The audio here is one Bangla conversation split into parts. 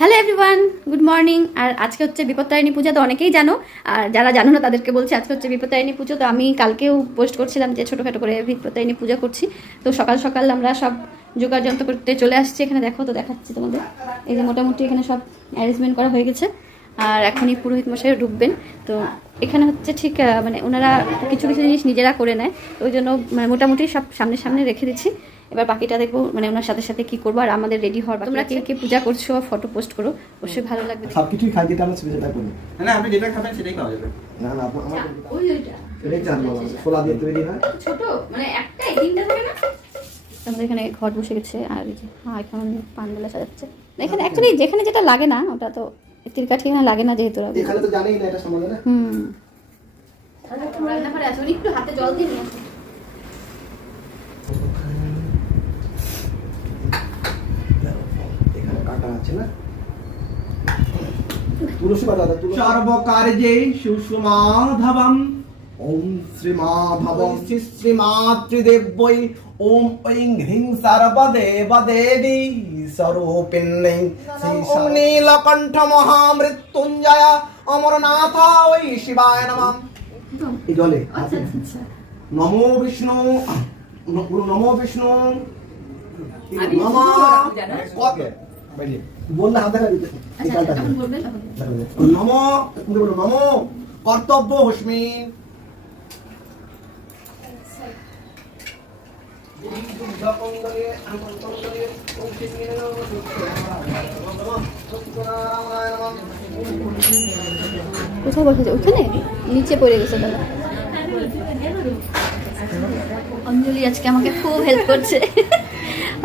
Hello everyone, good morning. আর আজকে হচ্ছে বিপত্তারিণী পূজা, তো অনেকেই জানো, আর যারা জানো না তাদেরকে বলছি আজকে হচ্ছে বিপত্তারিণী পুজো। তো আমি কালকেও পোস্ট করছিলাম যে ছোটোখাটো করে বিপত্তারিণী পূজা করছি। তো সকাল সকাল আমরা সব জোগাড় যন্ত্র করতে চলে আসছি। এখানে দেখো, তো দেখাচ্ছি তোমাদের। এই যে মোটামুটি এখানে সব অ্যারেঞ্জমেন্ট করা হয়ে গেছে, আর এখনই পুরোহিত মশাই ঢুকবেন। তো এখানে হচ্ছে ঠিক মানে ওনারা কিছু কিছু জিনিস নিজেরা করে নেয়, তো ওই জন্য মানে মোটামুটি সব সামনে সামনে রেখে দিচ্ছি। এবার বাকিটা দেখবো মানে ওনার সাথে সাথে কি করবো। আর আমাদের রেডি হওয়ার, তোমরা কে কে পূজা করছো ফটো পোস্ট করো, অবশ্যই ভালো লাগবে। সবকিছুই খাই, যেটা আমরা সেটা করি। না আপনি যেটা খাবেন সেটাই খাওয়া যাবে। না না, আমার ওই ওইটা এটাই জানবো, ছোলা দিয়ে তৈরি হয়। ছোট মানে একটাই তিনটা থাকে না। আমাদের এখানে ঘর বসে গেছে, আর এই যে এখন পান্ডালা সাজাচ্ছে। এখানে অ্যাকচুয়ালি যেখানে যেটা লাগে না ওটা তো তিরকাঠি এখানে লাগে না, যেহেতু এখানে তো জানেই না এটা সম্বন্ধে না। একটু হাতে জল দিয়ে নিয়ে আসো। এখানে কাটা আছে না, তুলসী পাতা দাও। সর্বকার্যে সুষমাধবম ওম শ্রী মাধবম শ্রীমাতৃদেব্যৈ ওম ঐং হ্রিং সর্বদেব দেবী স্বরূপিণ্যৈ ওম নীলকণ্ঠ মহামৃত্যুঞ্জয় অমরনাথ ওই শিবায় নমঃ। এই জলে আচ্ছা আচ্ছা নমো বিষ্ণু নমো বিষ্ণু নমো বললে হাতে না দিতে এই কালটা যখন বলবেন তখন নমো নমো কর্তব্য হস্মি। কোথায় বসেছে? ওখানে নিচে পড়ে গেছে দাদা। অঞ্জলি আজকে আমাকে খুব হেল্প করছে।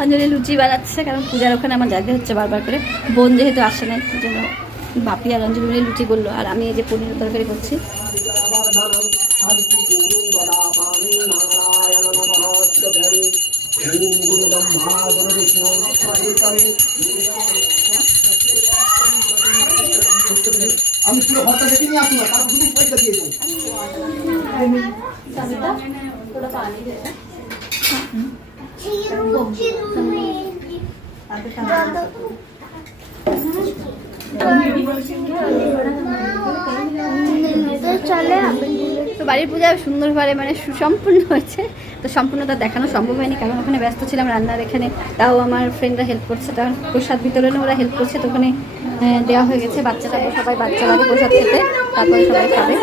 অঞ্জলি লুচি বানাচ্ছে, কারণ পূজার ওখানে আমার যাতে হচ্ছে বারবার করে। বোন যেহেতু আসে নাই, সেই জন্য বাপি আর অঞ্জলি মিলে লুচি করলো, আর আমি এই যে পনির তরকারি করছি। আমি পুরো ঘরটা দেখে নিয়ে আসবো না, তারপর শুধু পয়সা দিয়ে দেবো। তো বাড়ির পূজা সুন্দরভাবে মানে সুসম্পূর্ণ হয়েছে। তো সম্পূর্ণতা দেখানো সম্ভব হয়নি, কারণ ওখানে ব্যস্ত ছিলাম রান্নার। এখানে তাও আমার ফ্রেন্ডরা হেল্প করছে, তার প্রসাদ বিতরণে ওরা হেল্প করছে। তো ওখানে দেওয়া হয়ে গেছে, বাচ্চারা সবাই বাচ্চারা প্রসাদ খেতে, তারপরে সবাই খাবে।